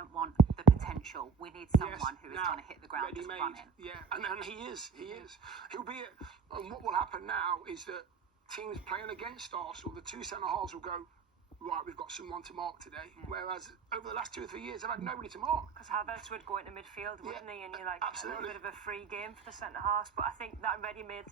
don't want the potential. We need someone who is going to hit the ground just running. Yeah, and he is. He'll be it. And what will happen now is that teams playing against Arsenal, the two centre halves will go, right, we've got someone to mark today. Yeah. Whereas over the last 2 or 3 years, they've had nobody to mark. Because Havertz would go into midfield, wouldn't he? And you're like, absolutely. A bit of a free game for the centre halves. But I think that ready-made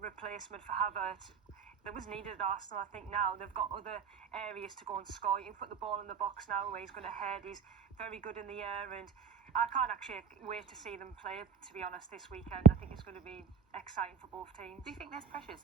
replacement for Havertz that was needed at Arsenal. I think now they've got other areas to go and score. You can put the ball in the box now where he's going to head. He's very good in the air, and I can't actually wait to see them play, to be honest, this weekend. I think it's going to be exciting for both teams. Do you think there's pressures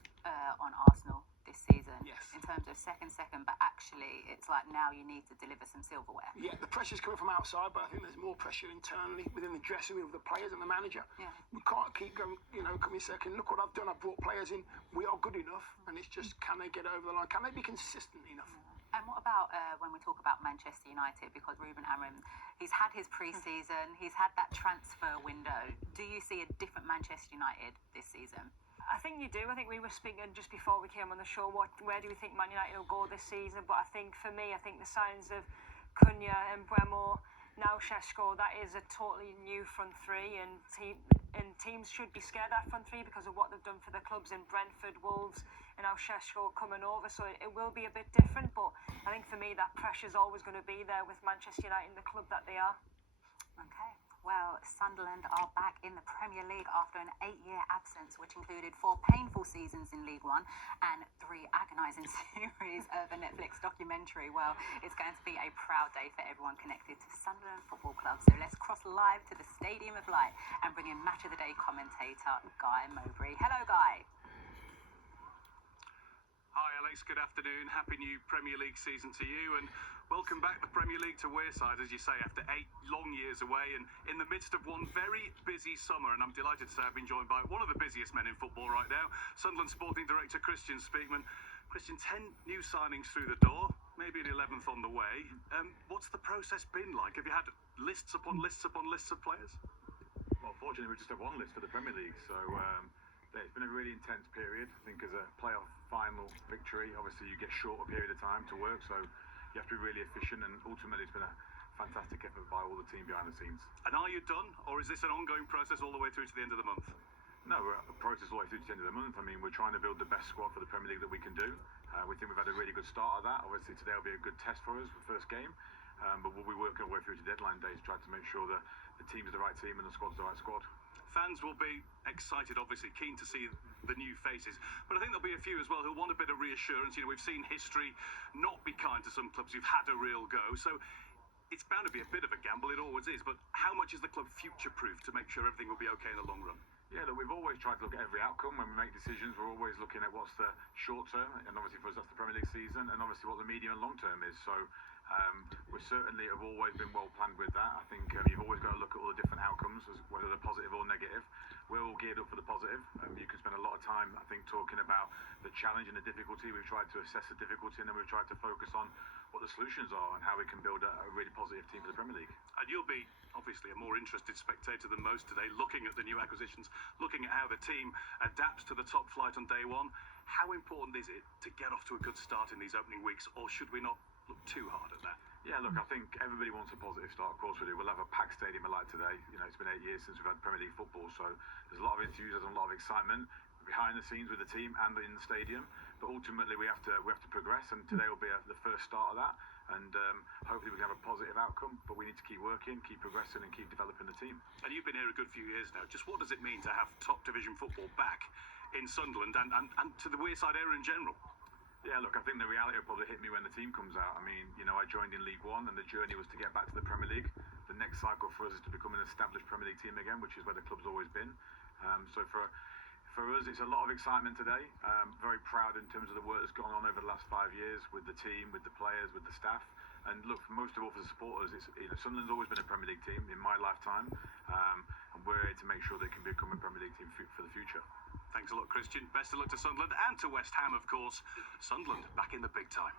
on Arsenal this season? Yes. In terms of second, but actually it's like now you need to deliver some silverware. Yeah, the pressure's coming from outside, but I think there's more pressure internally within the dressing room of the players and the manager. Yeah. We can't keep going, coming second. Look what I've done. I've brought players in. We are good enough, and it's just, can they get over the line? Can they be consistent enough? And what about when we talk about Manchester United? Because Ruben Amorim, he's had his pre-season, he's had that transfer window. Do you see a different Manchester United this season? I think you do. I think we were speaking just before we came on the show, where do we think Man United will go this season? But I think for me, the signs of Cunha and Mbeumo, now Šeško, that is a totally new front three, and teams should be scared of that front three because of what they've done for the clubs in Brentford, Wolves, and now Šeško coming over. So it will be a bit different, but I think for me that pressure's always going to be there with Manchester United, the club that they are. Okay. Well, Sunderland are back in the Premier League after an 8-year absence, which included 4 painful seasons in League One and 3 agonising series of a Netflix documentary. Well, it's going to be a proud day for everyone connected to Sunderland Football Club. So let's cross live to the Stadium of Light and bring in Match of the Day commentator Guy Mowbray. Hello, Guy. Hi Alex, good afternoon. Happy new Premier League season to you, and welcome back the Premier League to Wearside, as you say, after 8 long years away and in the midst of one very busy summer. And I'm delighted to say I've been joined by one of the busiest men in football right now, Sunderland Sporting Director Christian Speakman. Christian, 10 new signings through the door, maybe an 11th on the way. What's the process been like? Have you had lists upon lists upon lists of players? Well, fortunately we just have one list for the Premier League, so it's been a really intense period. I think as a playoff final victory, obviously you get shorter period of time to work, so you have to be really efficient, and ultimately it's been a fantastic effort by all the team behind the scenes. And are you done, or is this an ongoing process all the way through to the end of the month? No, we're a process all the way through to the end of the month. I mean, we're trying to build the best squad for the Premier League that we can do. We think we've had a really good start of that. Obviously today will be a good test for us for the first game, but we'll be working our way through to deadline days, trying to make sure that the team is the right team and the squad's the right squad. Fans will be excited, obviously, keen to see the new faces. But I think there'll be a few as well who'll want a bit of reassurance. We've seen history not be kind to some clubs who've had a real go. So it's bound to be a bit of a gamble, it always is. But how much is the club future-proof to make sure everything will be okay in the long run? Yeah, look, we've always tried to look at every outcome when we make decisions. We're always looking at what's the short term, and obviously for us that's the Premier League season, and obviously what the medium and long term is. So we certainly have always been well planned with that. I think you've always got to look at all the different outcomes, whether they're positive or negative. We're all geared up for the positive. You can spend a lot of time, I think, talking about the challenge and the difficulty. We've tried to assess the difficulty, and then we've tried to focus on what the solutions are and how we can build a really positive team for the Premier League. And you'll be obviously a more interested spectator than most today, looking at the new acquisitions, looking at how the team adapts to the top flight on day one. How important is it to get off to a good start in these opening weeks, or should we not look too hard at that? Yeah, look, I think everybody wants a positive start. Of course we do. We'll have a packed stadium like today. It's been 8 years since we've had Premier League football, so there's a lot of enthusiasm, a lot of excitement behind the scenes with the team and in the stadium. But ultimately we have to progress, and today will be the first start of that. And hopefully we can have a positive outcome, but we need to keep working, keep progressing, and keep developing the team. And you've been here a good few years now. Just what does it mean to have top division football back in Sunderland and to the Wearside area in general? Yeah, look, I think the reality will probably hit me when the team comes out. I mean, I joined in League One, and the journey was to get back to the Premier League. The next cycle for us is to become an established Premier League team again, which is where the club's always been. So for us, it's a lot of excitement today. Very proud in terms of the work that's gone on over the last 5 years with the team, with the players, with the staff. And look, most of all for the supporters, Sunderland's always been a Premier League team in my lifetime, and we're here to make sure they can become a Premier League team for the future. Thanks a lot, Christian. Best of luck to Sunderland and to West Ham, of course. Sunderland back in the big time.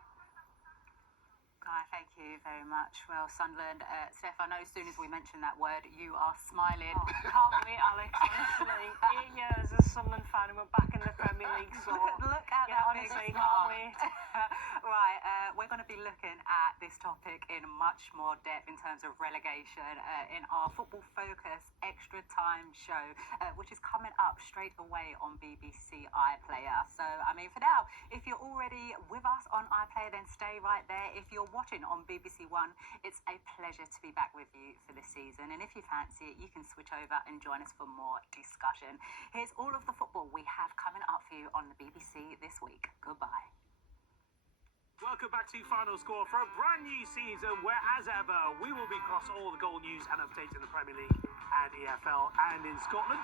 Guy, thank you very much. Well, Sunderland, Steph, I know as soon as we mention that word, you are smiling. Oh, can't wait, Alex, honestly. 8 years as a Sunderland fan and we're back in the Premier League, so look at yeah, that honestly, big can't wait. Right, we're going to be looking at this topic in much more depth in terms of relegation in our Football Focus Extra Time show, which is coming up straight away on BBC iPlayer. So, I mean, for now, if you're already with us on iPlayer, then stay right there. If you're watching on BBC One, it's a pleasure to be back with you for this season. And if you fancy it, you can switch over and join us for more discussion. Here's all of the football we have coming up for you on the BBC this week. Goodbye. Welcome back to Final Score for a brand new season where, as ever, we will be across all the goal news and updates in the Premier League and EFL and in Scotland.